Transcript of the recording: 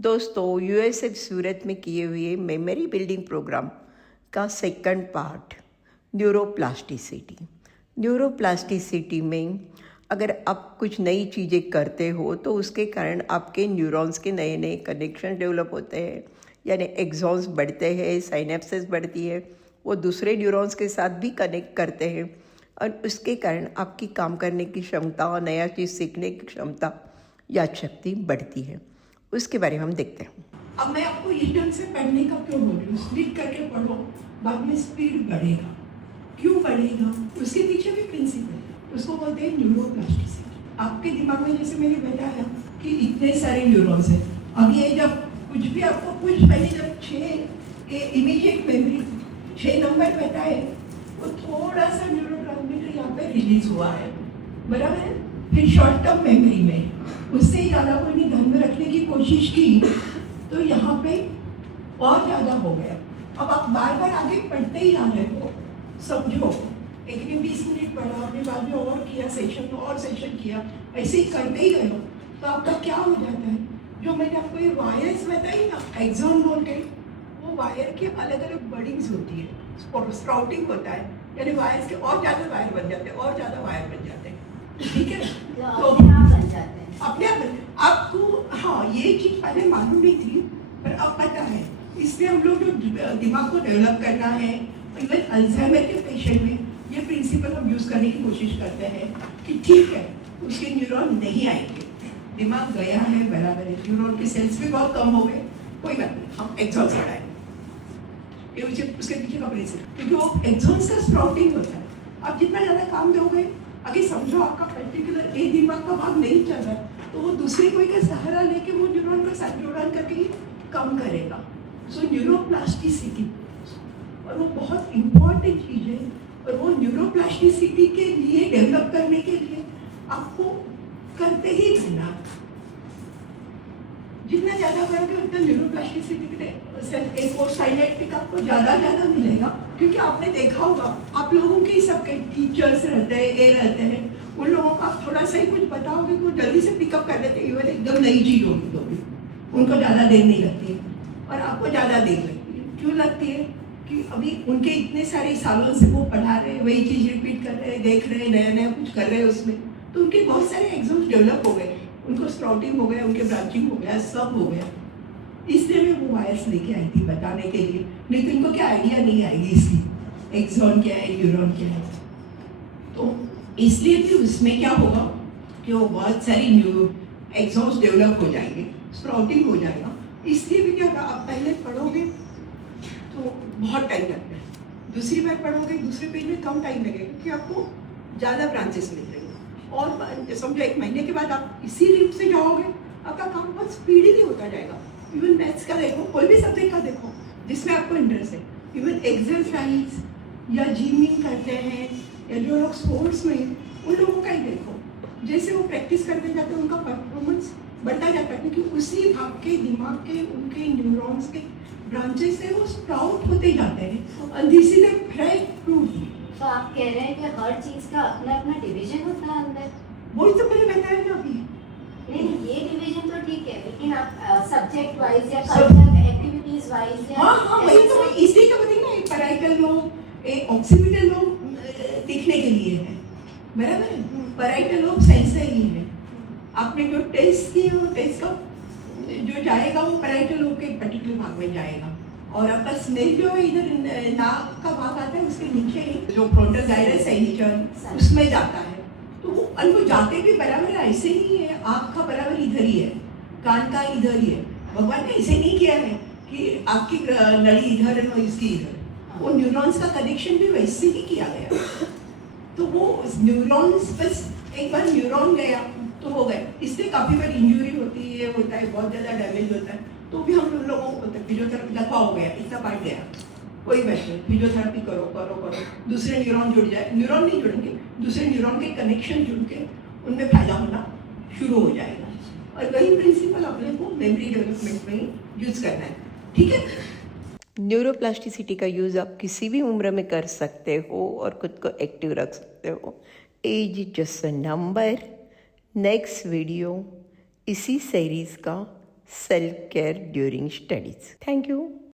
दोस्तों, यूएसएफ सूरत में किए हुए मेमोरी बिल्डिंग प्रोग्राम का सेकंड पार्ट न्यूरोप्लास्टिसिटी में अगर आप कुछ नई चीज़ें करते हो तो उसके कारण आपके न्यूरॉन्स के नए नए कनेक्शन डेवलप होते हैं, यानी एक्सॉन्स बढ़ते हैं, साइनेप्सिस बढ़ती है, वो दूसरे न्यूरॉन्स के साथ भी कनेक्ट करते हैं और उसके कारण आपकी काम करने की क्षमता और नया चीज़ सीखने की क्षमता, याद शक्ति बढ़ती है। उसके बारे में हम देखते हैं। अब मैं आपको ये ढंग से पढ़ने का क्यों बोल रही हूँ, स्प्लिट करके पढ़ो, बाद में स्पीड बढ़ेगा। क्यों बढ़ेगा? उसके पीछे भी प्रिंसिपल है, उसको बोलते हैं न्यूरोप्लास्टिसिटी। आपके दिमाग में जैसे मैंने बताया कि इतने सारे न्यूरॉन्स हैं, अब ये जब कुछ भी आपको कुछ पहले जब 6 इमीडिएट मेमोरी 6 नंबर बताए, वो थोड़ा सा न्यूरोट्रांसमीटर यहाँ पे रिलीज हुआ है, बराबर है। फिर शॉर्ट टर्म मेमोरी में उससे ज़्यादा कोई ध्यान में रखने की कोशिश की तो यहाँ पे और ज़्यादा हो गया। अब आप बार बार आगे पढ़ते ही आ रहे हो, समझो, एक दिन 20 मिनट पढ़ा, आपने बाद में और किया सेशन और सेशन किया, ऐसे ही करते ही गए हो तो आपका क्या हो जाता है, जो मैंने आपको ये वायर्स बताई ना, एक्सॉन बोल के, वो वायर की अलग अलग बर्डिंग्स होती है, स्प्राउटिंग होता है, यानी वायर्स के और ज़्यादा वायर बन जाते हैं, और ज़्यादा वायर बन जाते हैं, ठीक है। तो अपने आपको हाँ ये चीज़ पहले मालूम नहीं थी, पर अब पता है। इसलिए हम लोग जो दिमाग को डेवलप करना है, इवन अल्जाइमर के पेशेंट में ये प्रिंसिपल हम यूज़ करने की कोशिश करते हैं कि ठीक है, उसके न्यूरॉन नहीं आएंगे, दिमाग गया है, बराबर है, न्यूरॉन के सेल्स भी बहुत कम हो गए, कोई बात नहीं, हम एक्सॉन्स बढ़ाएंगे, ये उसके पीछे का प्रिंसिपल, क्योंकि वो एक्सॉन्स का स्प्राउटिंग होता है। आप जितना ज़्यादा काम दोगे, अगर समझो आपका पर्टिकुलर एक दिमाग का भाग नहीं चल रहा है तो वो दूसरे कोई का सहारा लेके वो न्यूरॉन का साथ न्यूरॉन करके ही कम करेगा। सो न्यूरोप्लास्टिसिटी, और वो बहुत इम्पॉर्टेंट चीज़ है, और वो न्यूरोप्लास्टिसिटी के लिए डेवलप करने के लिए आपको करते ही रहना, जितना ज़्यादा करोगे उतना न्यूरोप्लास्टिसिटी एक और साइनेप्टिक आपको ज़्यादा मिलेगा। क्योंकि आपने देखा होगा, आप लोगों के सबके टीचर्स रहते हैं, ये रहते हैं, उन लोगों को आप थोड़ा सा ही कुछ बताओगे तो जल्दी से पिकअप कर लेते हैं, इवन एकदम नई चीज़ होगी तो भी उनको ज़्यादा देर नहीं लगती है, और आपको ज़्यादा देर लगती है। क्यों लगती है? कि अभी उनके इतने सारे सालों से वो पढ़ा रहे हैं, वही चीज़ रिपीट कर रहे हैं, देख रहे हैं, नया नया कुछ कर रहे हैं उसमें, तो उनके बहुत सारे एक्सॉन्स डेवलप हो गए, उनको स्प्राउटिंग हो गया, उनके ब्रांचिंग हो गया, सब हो गया। इसलिए मैं वो वायर्स लेके आई थी बताने के लिए, नहीं तो इनको क्या आइडिया नहीं आएगी इसकी, एक्सॉन क्या है, न्यूरॉन क्या है। तो इसलिए भी उसमें क्या होगा कि वो बहुत सारी एक्सॉन्स डेवलप हो जाएंगे, स्प्राउटिंग हो जाएगा। इसलिए भी क्या होगा, आप पहले पढ़ोगे तो बहुत टाइम लगता है, दूसरी बार पढ़ोगे दूसरे पेज में कम टाइम लगेगा, क्योंकि आपको ज़्यादा ब्रांचेस मिल जाएंगे, और समझो 1 महीने के बाद आप इसी रूट से जाओगे, आपका काम बहुत स्पीडीली होता जाएगा। इवन मैथ्स का देखो, कोई भी सब्जेक्ट का देखो जिसमें आपको इंटरेस्ट है, इवन एक्सरसाइज या जिमिंग करते हैं, या जो लोग स्पोर्ट्स में, उन लोगों का ही देखो, जैसे वो प्रैक्टिस करते जाते हैं उनका परफॉर्मेंस बढ़ता जाता है, क्योंकि उसी भाग के दिमाग के उनके न्यूरॉन्स के ब्रांचेस से वो स्प्राउट होते जाते हैं, और this is a fresh proof. तो आप कह रहे हैं कि हर चीज़ का अपना अपना डिवीजन होता है अंदर? वही तो मैंने बताया ना अभी। नहीं, ये डिवीजन तो ठीक है, लेकिन आप सब्जेक्ट वाइज या कल्चरल एक्टिविटीज वाइज या हाँ वही तो, इसलिए तो बताइए ना, एक पैराइटल लोब, एक ऑक्सीपिटल लोब दिखने के लिए है, बराबर है। पैराइटल लोब सेंसरी है, आपने जो टेस्ट किया वो टेस्ट का जो जाएगा वो पैराइटल लोब के पर्टिकुलर भाग में जाएगा, और आपका स्मेल जो है इधर नाक का भाग आता है, उसके नीचे जो फ्रंटल गायरस है नीचे, उसमें जाता है। तो वो अनको जाते भी बराबर ऐसे नहीं है, आँख का बराबर इधर ही है, कान का इधर ही है, भगवान ने ऐसे नहीं किया है कि आपकी नली इधर है और इसकी इधर, वो न्यूरॉन्स का कनेक्शन भी वैसे ही किया गया। तो वो न्यूरॉन्स बस एक बार न्यूरॉन गया तो हो गए, इससे काफ़ी बार इंजरी होती है, होता है, बहुत ज़्यादा डैमेज होता है, तो भी हम लोगों को फिजियोथेरेपी दफा हो गया, इतना पार्ट गया, कोई बात नहीं, फिजियोथेरेपी करो करो करो, दूसरे न्यूरॉन जुड़ जाए, न्यूरॉन नहीं जुड़ेंगे, दूसरे न्यूरॉन के कनेक्शन जुड़ के उनमें फायदा होना शुरू हो जाएगा, और वही प्रिंसिपल अपने को मेमोरी डेवलपमेंट में यूज़ करना है, ठीक है। न्यूरोप्लास्टिसिटी का यूज़ आप किसी भी उम्र में कर सकते हो और खुद को एक्टिव रख सकते हो। Age just a number. Next video इसी सीरीज़ का self care during studies. Thank you.